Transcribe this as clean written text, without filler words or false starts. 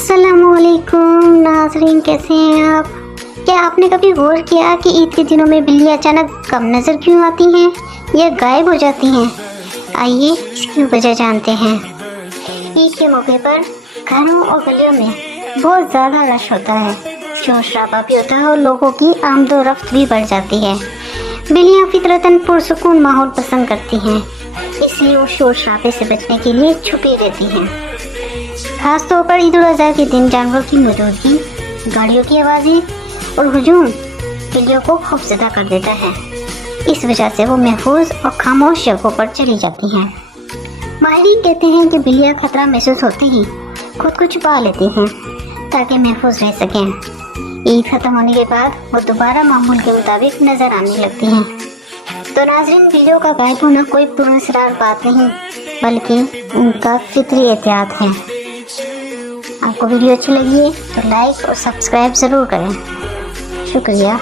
अस्सलामुअलैकुम नाज़रीन, कैसे हैं आप? क्या आपने कभी गौर किया कि ईद के दिनों में बिल्लियाँ अचानक कम नज़र क्यों आती हैं या गायब हो जाती हैं? आइए इसकी वजह जानते हैं। ईद के मौके पर घरों और गलियों में बहुत ज़्यादा रश होता है, शोर शराबा भी होता है और लोगों की आमदोरफ्त भी बढ़ जाती है। बिल्लियाँ फितरतन पुरसुकून माहौल पसंद करती हैं, इसलिए वो शोर शराबे से बचने के लिए छुपी रहती हैं। खास तौर पर ईद उल अज़हा के दिन जानवरों की मौजूदगी, गाड़ियों की आवाज़ें और हुजूम बिल्लियों को खौफज़दा कर देता है। इस वजह से वो महफूज और खामोश जगहों पर चली जाती हैं। माहिरीन कहते हैं कि बिल्लियाँ खतरा महसूस होते ही खुद को छुपा लेती हैं ताकि महफूज रह सकें। ईद ख़त्म होने के बाद वो दोबारा मामूल के मुताबिक नज़र आने लगती हैं। तो नाज़रीन, बिल्लियों का गायब होना कोई पुरअसरार बात नहीं, बल्कि उनका फितरी एहतियात है। आपको वीडियो अच्छी लगी है तो लाइक और सब्सक्राइब ज़रूर करें। शुक्रिया।